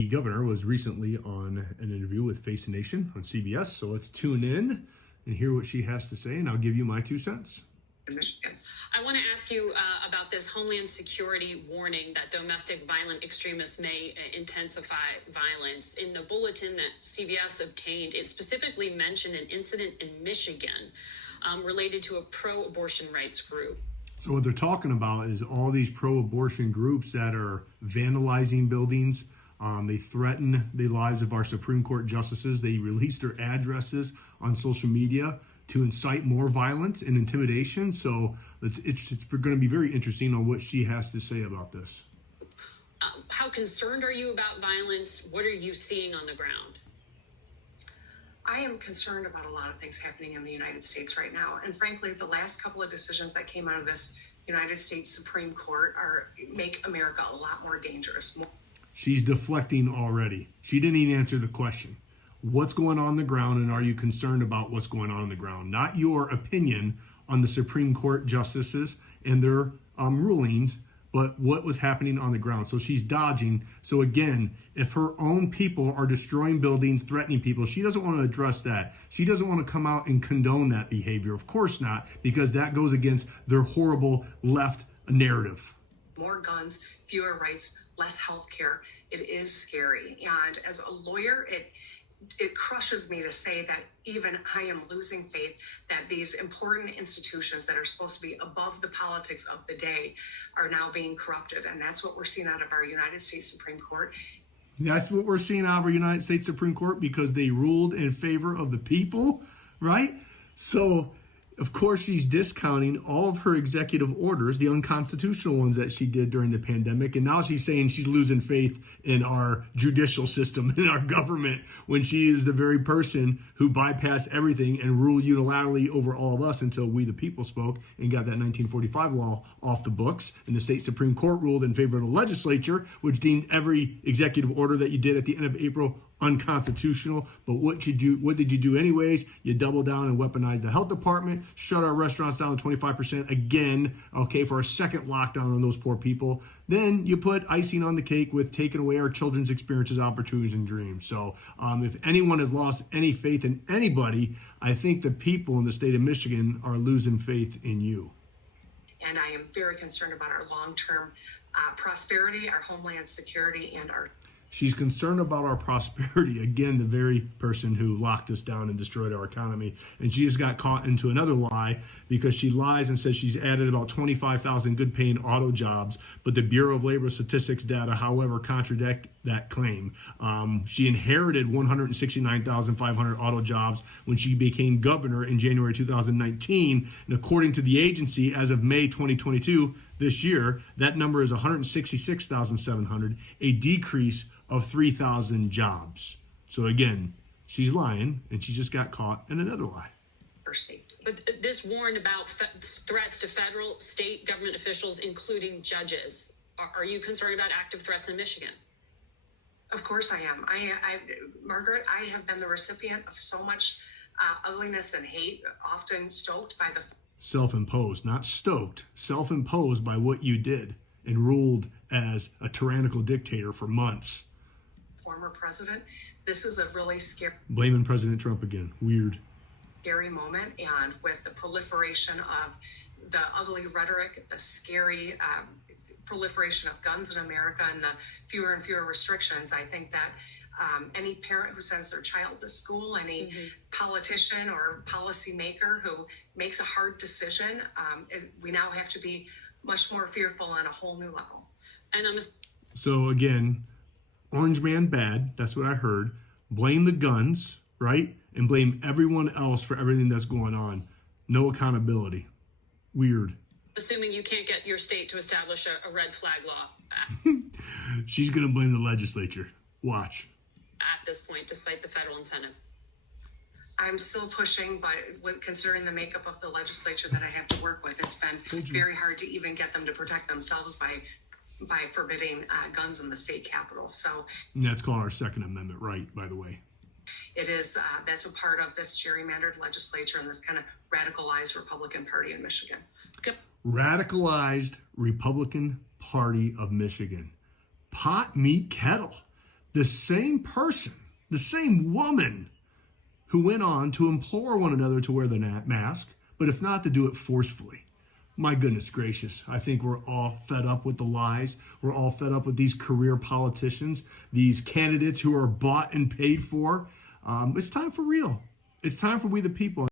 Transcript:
The governor was recently on an interview with Face the Nation on CBS, so let's tune in and hear what she has to say, and I'll give you my 2 cents. I want to ask you about this Homeland Security warning that domestic violent extremists may intensify violence. In the bulletin that CBS obtained, it specifically mentioned an incident in Michigan related to a pro-abortion rights group. So what they're talking about is all these pro-abortion groups that are vandalizing buildings. They threaten the lives of our Supreme Court justices. They release their addresses on social media to incite more violence and intimidation. So it's going to be very interesting on what she has to say about this. How concerned are you about violence? What are you seeing on the ground? I am concerned about a lot of things happening in the United States right now. And frankly, the last couple of decisions that came out of this United States Supreme Court make America a lot more dangerous. She's deflecting already. She didn't even answer the question. What's going on the ground, and are you concerned about what's going on the ground? Not your opinion on the Supreme Court justices and their rulings, but what was happening on the ground. So she's dodging. So again, if her own people are destroying buildings, threatening people, she doesn't want to address that. She doesn't want to come out and condone that behavior. Of course not, because that goes against their horrible left narrative. More guns, fewer rights, less health care. It is scary. And as a lawyer, it crushes me to say that even I am losing faith that these important institutions that are supposed to be above the politics of the day are now being corrupted. And that's what we're seeing out of our United States Supreme Court. That's what we're seeing out of our United States Supreme Court because they ruled in favor of the people, right? So, of course, she's discounting all of her executive orders, the unconstitutional ones that she did during the pandemic. And now she's saying she's losing faith in our judicial system, in our government, when she is the very person who bypassed everything and ruled unilaterally over all of us until we, the people, spoke and got that 1945 law off the books. And the state Supreme Court ruled in favor of the legislature, which deemed every executive order that you did at the end of April unconstitutional. But what did you do anyways? You double down and weaponize the health department, shut our restaurants down to 25% again, okay, for a second lockdown on those poor people. Then you put icing on the cake with taking away our children's experiences, opportunities, and dreams. So if anyone has lost any faith in anybody, I think the people in the state of Michigan are losing faith in you. And I am very concerned about our long-term prosperity, our homeland security, and our... She's concerned about our prosperity. Again, the very person who locked us down and destroyed our economy. And she just got caught into another lie because she lies and says she's added about 25,000 good-paying auto jobs. But the Bureau of Labor Statistics data, however, contradict that claim. She inherited 169,500 auto jobs when she became governor in January 2019. And according to the agency, as of May 2022, this year, that number is 166,700, a decrease of 3,000 jobs. So again, she's lying, and she just got caught in another lie. But this warned about threats to federal, state government officials, including judges. Are you concerned about active threats in Michigan? Of course I am. Margaret, I have been the recipient of so much ugliness and hate, often stoked by the... Self-imposed, not stoked, self-imposed by what you did and ruled as a tyrannical dictator for months. Former president, this is a really scary... Blaming President Trump again. Weird. Scary moment, and with the proliferation of the ugly rhetoric, the scary proliferation of guns in America and the fewer and fewer restrictions, I think that any parent who sends their child to school, any politician or policymaker who makes a hard decision, we now have to be much more fearful on a whole new level. And So again, Orange Man bad, that's what I heard. Blame the guns, right? And blame everyone else for everything that's going on. No accountability. Weird. Assuming you can't get your state to establish a red flag law. She's going to blame the legislature. Watch. At this point, despite the federal incentive. I'm still pushing, but considering the makeup of the legislature that I have to work with, it's been very hard to even get them to protect themselves by forbidding guns in the state capitol. So and that's called our Second Amendment right, by the way. It is, that's a part of this gerrymandered legislature and this kind of radicalized Republican Party in Michigan. Okay. Radicalized Republican Party of Michigan. Pot, meat, kettle. the same person, the same woman who went on to implore one another to wear the mask, but if not, to do it forcefully. My goodness gracious, I think we're all fed up with the lies. We're all fed up with these career politicians, these candidates who are bought and paid for. It's time for real. It's time for we the people.